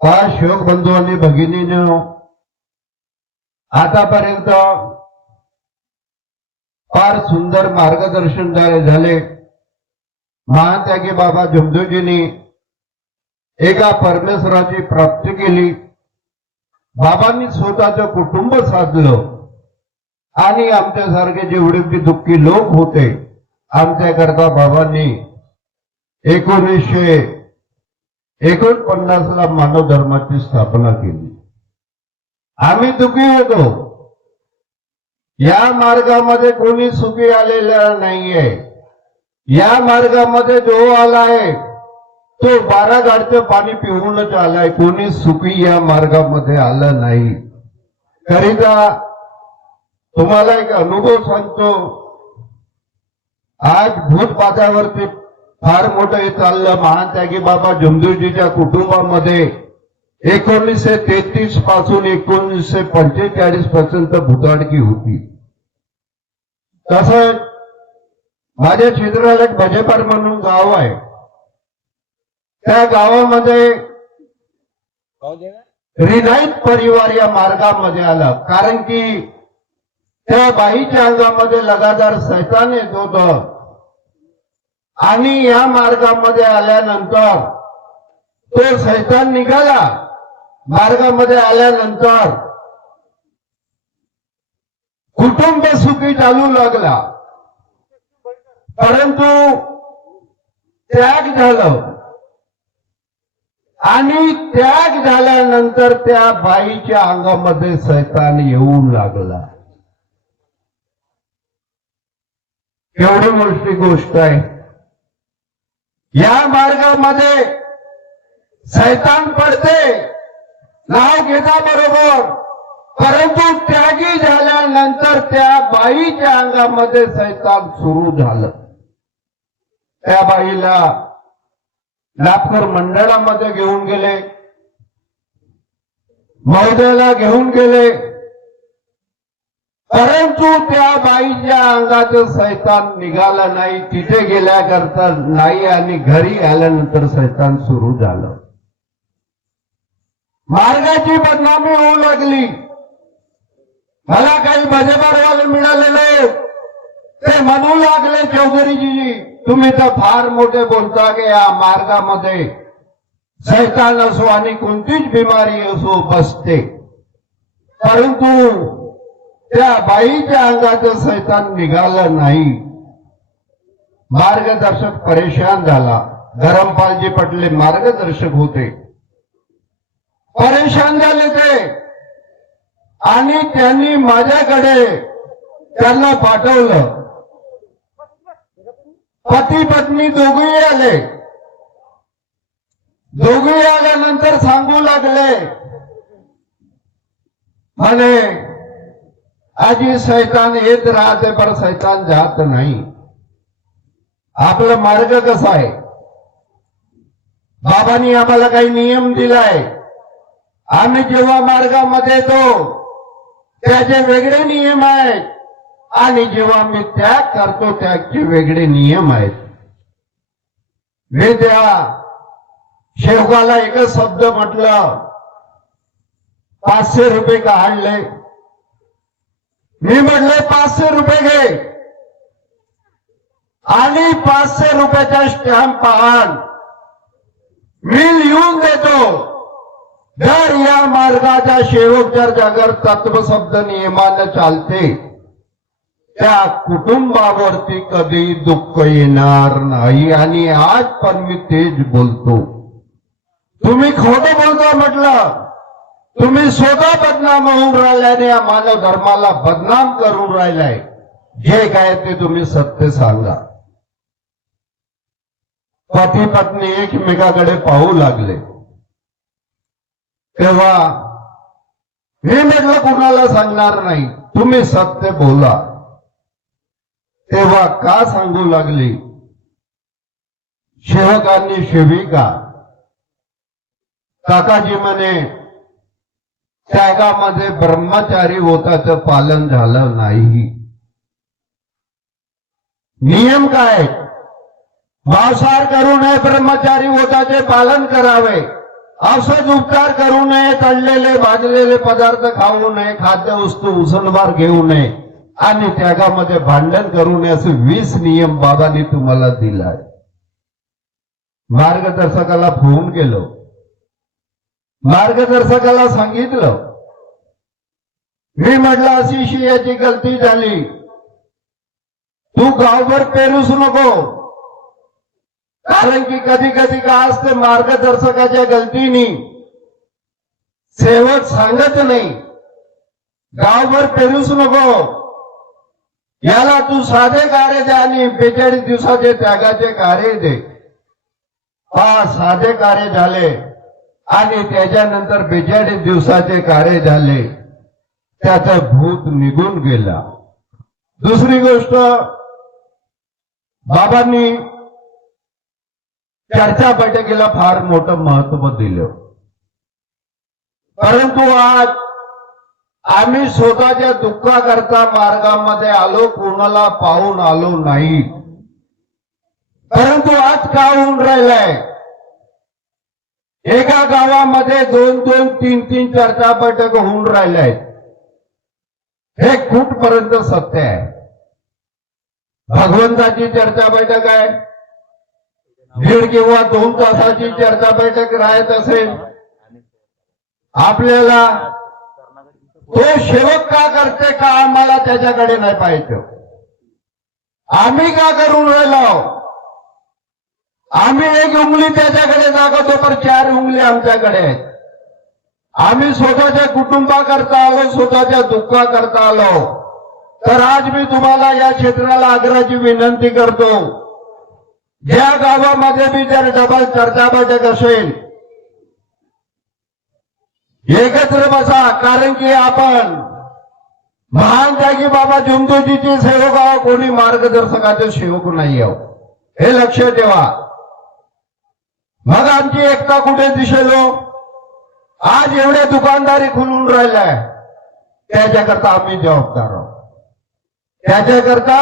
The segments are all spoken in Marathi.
फार शिवक बंधू आणि भगिनींनो, आतापर्यंत फार सुंदर मार्गदर्शन झाले. महात्यागी बाबा जमदूजींनी एका परमेश्वराची प्राप्ती केली. बाबांनी स्वतःचं कुटुंब साधलं आणि आमच्यासारखे जेवढे बी दुःखी लोक होते आमच्याकरता बाबांनी 1949 ला मानव धर्माची स्थापना केली. आम्ही दुःखी होतो. या मार्गामध्ये कोणी सुखी आलेला नाहीये. या मार्गामध्ये जो आलाय तो 12 गाडचं पाणी पिऊनच आलाय. कोणी सुखी या मार्गामध्ये आलं नाही. करिता तुम्हाला एक अनुभव सांगतो. आज भूतपातावरती फार मोठं हे चाललं. महात्यागी बाबा जमदूजीच्या कुटुंबामध्ये 1933 पासून 1945 पर्यंत भुताडकी होती. तसं माझ्या क्षेत्राला एक भजेपार म्हणून गाव आहे. त्या गावामध्ये रिनाईत परिवार या मार्गामध्ये आला. कारण की त्या बाईच्या अंगामध्ये लगातार सैतान येत होतं आणि या मार्गामध्ये आल्यानंतर तो सैतान निघाला. मार्गामध्ये आल्यानंतर कुटुंब सुखी चालू लागला. परंतु त्याग झालं आणि त्याग झाल्यानंतर त्या बाईच्या अंगामध्ये सैतान येऊ लागला. एवढी मोठी गोष्ट आहे. या मार्गामध्ये सैतान पडते नाव घेता बरोबर, परंतु त्यागी झाल्यानंतर त्या बाईच्या अंगामध्ये सैतान सुरू झालं. त्या बाईला लाभकर मंडळामध्ये घेऊन गेले, मौद्याला घेऊन गेले, परंतु त्या बाईच्या अंगाचं सैतान निघालं नाही. तिथे गेल्याकरता नाही आणि घरी आल्यानंतर सैतान सुरू झालं. मार्गाची बदनामी होऊ लागली. मला काही भजेबारवाले मिळालेले ते म्हणू लागले, चौधरीजी तुम्ही तर फार मोठे बोलता की या मार्गामध्ये सैतान असो आणि कोणतीच बिमारी असो बसते, परंतु त्या बाईच्या अंगाचं सैतान निघालं नाही. मार्गदर्शक परेशान झाला. धरमपालजी पटले मार्गदर्शक होते. परेशान झाले ते आणि त्यांनी माझ्याकडे त्यांना पाठवलं. पती पत्नी दोघेही आले. दोघेही आल्यानंतर सांगू लागले, म्हणे आजी सैतान येत राहते पर सैतान जात नाही. आपला मार्ग कसा आहे? बाबांनी आम्हाला काही नियम दिलाय. आम्ही जेव्हा मार्गामध्ये येतो त्याचे वेगळे नियम आहेत आणि जेव्हा मी त्याग करतो त्याचे वेगळे नियम आहेत. मी त्या शेवकाला एकच शब्द म्हटलं, 500 रुपये का आणले? मी म्हटले 500 रुपये घे आणि 500 रुपयाचा स्टॅम्प आण. मी लिहून देतो. जर या मार्गाच्या शेवटच्या जागर तत्वशब्द नियमानं चालते त्या कुटुंबावरती कधी दुःख येणार नाही. आणि आज पण मी तेच बोलतो. तुम्ही खोटं बोलता म्हटलं. तुम्ही स्वतः बदनाम होऊन राहिल्याने या मानव धर्माला बदनाम करून राहिलाय. जे काय ते तुम्ही सत्य सांगा. पती पत्नी एकमेकाकडे पाहू लागले. तेव्हा मी म्हटलं कुणाला सांगणार नाही, तुम्ही सत्य बोला. तेव्हा का सांगू लागली? सेवकांनी सेविका काकाजी म्हणे त्यागामध्ये ब्रह्मचारी होताचं पालन झालं नाही. नियम काय? मांसाहार करू नये, ब्रह्मचारी होताचे पालन करावे. औषध उपचार करू नये, तळलेले भाजलेले पदार्थ खाऊ नये, खाद्य वस्तू उसळवार घेऊ नये आणि त्यागामध्ये भांडण करू नये असे 20 नियम बाबांनी तुम्हाला दिलाय. मार्गदर्शकाला फोन केलो, मार्गदर्शकाला सांगितलं, मी म्हटलं अशी याची गलती झाली, तू गावभर पेरूच नको. कारण की कधी कधी काय असते, मार्गदर्शकाच्या गलतीनी सेवक सांगत नाही, गावभर पेरूच नको, याला तू साधे कार्य दे आणि 42 दिवसाचे त्यागाचे कार्य दे. साधे कार्य झाले आणि त्याच्यानंतर 42 दिवसाचे कार्य झाले, त्याचं भूत निघून गेला. दुसरी गोष्ट, बाबांनी चर्चा बैठकीला फार मोठं महत्व दिलं. परंतु आज आम्ही स्वतःच्या दुःखाकरता मार्गामध्ये आलो, कोणाला पाहून आलो नाही. परंतु आज काय होऊन राहिलंय, एका गावामध्ये 2-2, 3-3 चर्चा बैठक होऊन राहिल्या आहेत. हे कुठपर्यंत सत्य आहे? भगवंताची चर्चा बैठक आहे, 1.5 किंवा 2 तासाची चर्चा बैठक राहत असेल, आपल्याला तो सेवक का करते का आम्हाला त्याच्याकडे नाही पाहायचं. आम्ही का करून राहिलो, आम्ही 1 उंगली त्याच्याकडे दाखवतो पण 4 उंगली आमच्याकडे आहेत. आम्ही स्वतःच्या कुटुंबाकरता आलो, स्वतःच्या दुःखाकरता आलो. तर आज मी तुम्हाला या क्षेत्राला आग्रहाची विनंती करतो, ज्या गावामध्ये बी जर डबल चर्चा बैठक असेल, एकत्र बसा. कारण की आपण महान त्यागी बाबा जुमदोजीचे सेवक आहोत, कोणी मार्गदर्शकाचे सेवक नाही आहोत, हे लक्ष ठेवा. मग आमची एकता कुठे दिसेलो? आज एवढे दुकानदारी खुलून राहिलाय, त्याच्याकरता आम्ही जबाबदार आहोत, त्याच्याकरता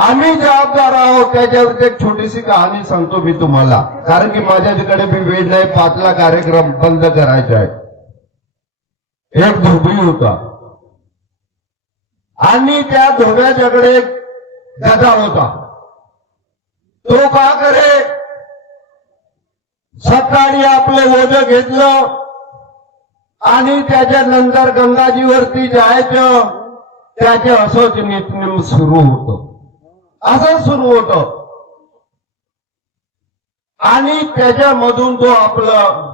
आम्ही जबाबदार आहोत. त्याच्यावरती एक छोटीशी कहाणी सांगतो मी तुम्हाला, कारण की माझ्याकडे बी वेळ नाही, 5ला कार्यक्रम बंद करायचा आहे. एक धोबी होता आणि त्या धोब्याच्याकडे एक गधा होता. तो का करे, सकाळी आपले ओझं घेतलं आणि त्याच्यानंतर गंगाजीवरती जायचं, त्याचे असंच नित्यनेम सुरू होतं, असंच सुरू होतं. आणि त्याच्यामधून तो आपलं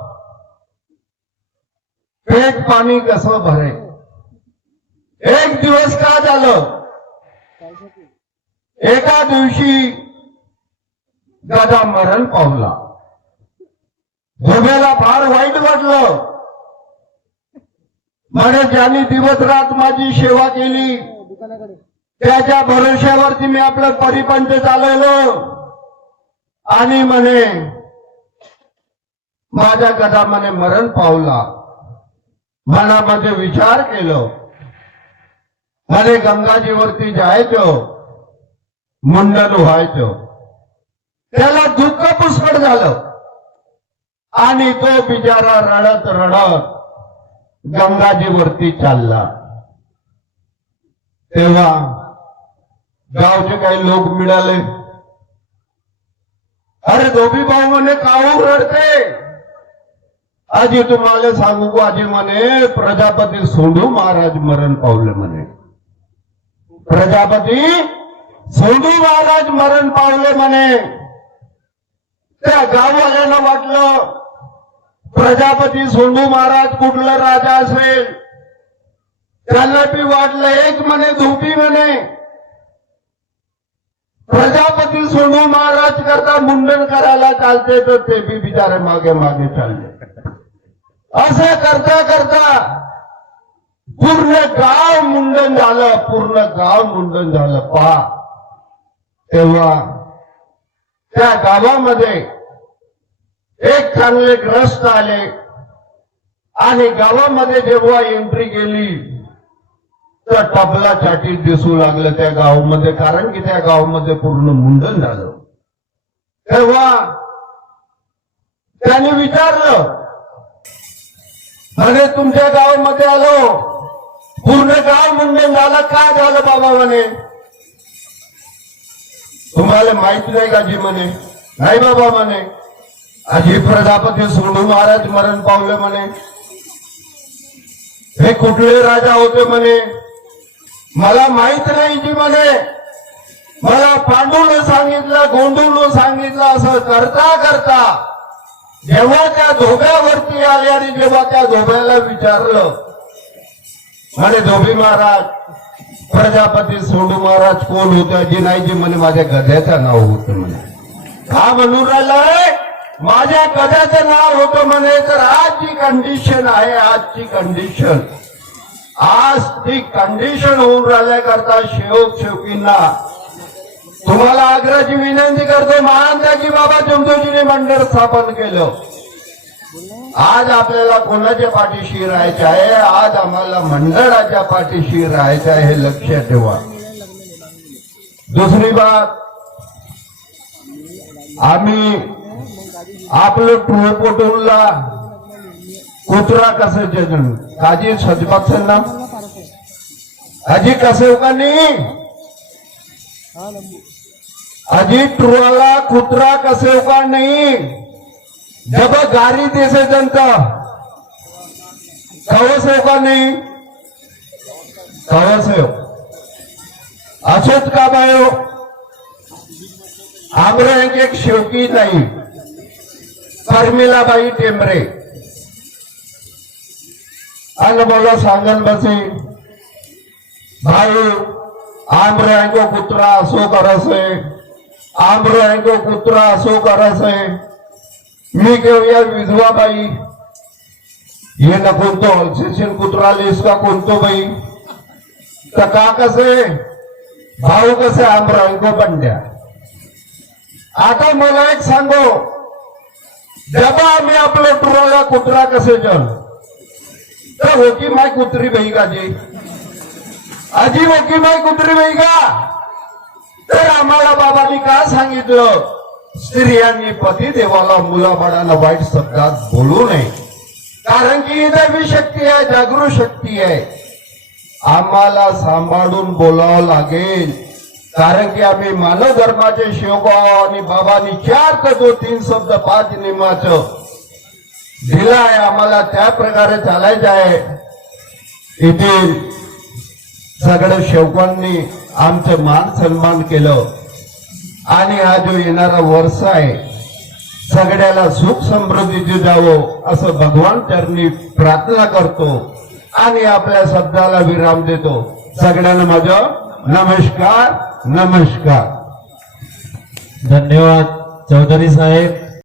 पेट पाणी कसं भरे. एक दिवस का झालं, एका दिवशी गधा मरण पावला. धोब्याला फार वाईट वाटलं, म्हणे ज्यांनी दिवस रात माझी सेवा केली, त्याच्या भरोश्यावरती मी आपलं परिपंच चालवलं आणि म्हणे माझ्या गधा म्हणे मरण पावला. मनामध्ये विचार केलं, म्हणे गंगाजीवरती जायचं, मुंडन व्हायचं. त्याला दुःख पुष्कळ झालं आणि तो बिचारा रडत रडत गंगाजीवरती चालला. तेव्हा गावचे काही लोक मिळाले, अरे धोबी भाऊ म्हणे काहून रडते? आजी तुम्हाला सांगू का, आजी म्हणे प्रजापती सोंडू महाराज मरण पावले म्हणे. प्रजापती सोंडू महाराज मरण पावले म्हणे. त्या गाववाल्यांना वाटलं प्रजापती सोंडू महाराज कुठला राजा असेल, त्यांना बी वाटलं एक म्हणे धोबी म्हणे प्रजापती सोंडू महाराज करता मुंडन करायला चालते, तर ते बी बिचारे मागे मागे चालले. असं करता करता पूर्ण गाव मुंडन झालं, पूर्ण गाव मुंडन झालं. पहा, तेव्हा त्या गावामध्ये एक चांगले ग्रस्त आले आणि गावामध्ये जेव्हा एंट्री केली तर तबला छाटीत दिसू लागलं त्या गावामध्ये, कारण की त्या गावामध्ये पूर्ण मुंडन झालं. तेव्हा त्याने विचारलं, म्हणे तुमच्या गावामध्ये आलो, पूर्ण गाव मुंडन झालं. का झालं बाबा म्हणे? तुम्हाला माहित नाही का जी म्हणे? नाही बाबा म्हणे, आजी प्रजापती सोंडू महाराज मरण पावले म्हणे. हे कुठले राजा होते म्हणे? मला माहित नाही जी म्हणे. मला पांडून सांगितलं, गोंडून सांगितलं. असं करता करता जेव्हा त्या धोब्यावरती आले आणि जेव्हा त्या धोब्याला विचारलं, म्हणे धोबी महाराज, प्रजापती सोंडू महाराज कोण होते? जी नाही जी म्हणे माझ्या गद्याचं नाव होतं म्हणे. का म्हणून राहिलंय? माझ्या गद्याचं नाव होतं म्हणे. तर आज जी कंडिशन आहे, आजची कंडिशन, आज ती कंडिशन होऊन राहिल्याकरता शेवक शेवकींना तुम्हाला आग्रहाची विनंती करतो. महानदाजी बाबा जमदोजीने मंडळ स्थापन केलं. आज आपल्याला कोणाच्या पाठीशी राहायचे आहे? आज आम्हाला मंडळाच्या पाठीशी राहायचं आहे, हे लक्षात ठेवा. दुसरी बात, आम्ही आपलं टोळपोटूला कुत्रा कसं जजन काजी सजपक्सन ना अजी कसे का नाही? अजी टुराला कुत्रा कसे का नाही? जब गारी देसे जनता कवस हो का नाही? कवस हो. असंच का बायो? आमरे एक शेवकी नाही, परमिलाबाई टेंबरे आणि बोला सांगन बसे भाई आमरे कुत्रा असो करसे, आमरे कुत्रा असो करसे. मी घेऊया विधवा बाई, ये न कोणतो अल्सेशन कुत्रा लेस का कोणतो बाई? तर का कसे भाऊ कसे आमरांको बंड्या. आता मला एक सांगो, जेव्हा आम्ही आपलं टुराला कुत्रा कसे जन तर होकी माय कुत्री बाई का जी? आजी होकी माय कुत्री बाई का? तर आम्हाला बाबांनी का सांगितलं? स्त्रियांनी पती देवाला मुलाबाळांना वाईट शब्दात बोलू नये, कारण की ही दैवी शक्ती आहे, जागृत शक्ती आहे. आम्हाला सांभाळून बोलावं लागेल, कारण की आम्ही मानव धर्माचे शिवभाव आणि बाबांनी 4 शब्द 5 नियमाचं दिलं आहे. आम्हाला त्या प्रकारे चालायचं आहे. इथे सगळ्या शेवकांनी आमचं मान सन्मान केलं आणि हा जो येणारा वर्ष आहे सगळ्याला सुख समृद्धीचे जावो असं भगवान चरणी प्रार्थना करतो आणि आपल्या शब्दाला विराम देतो. सगळ्यांना माझं नमस्कार. नमस्कार. धन्यवाद चौधरी साहेब.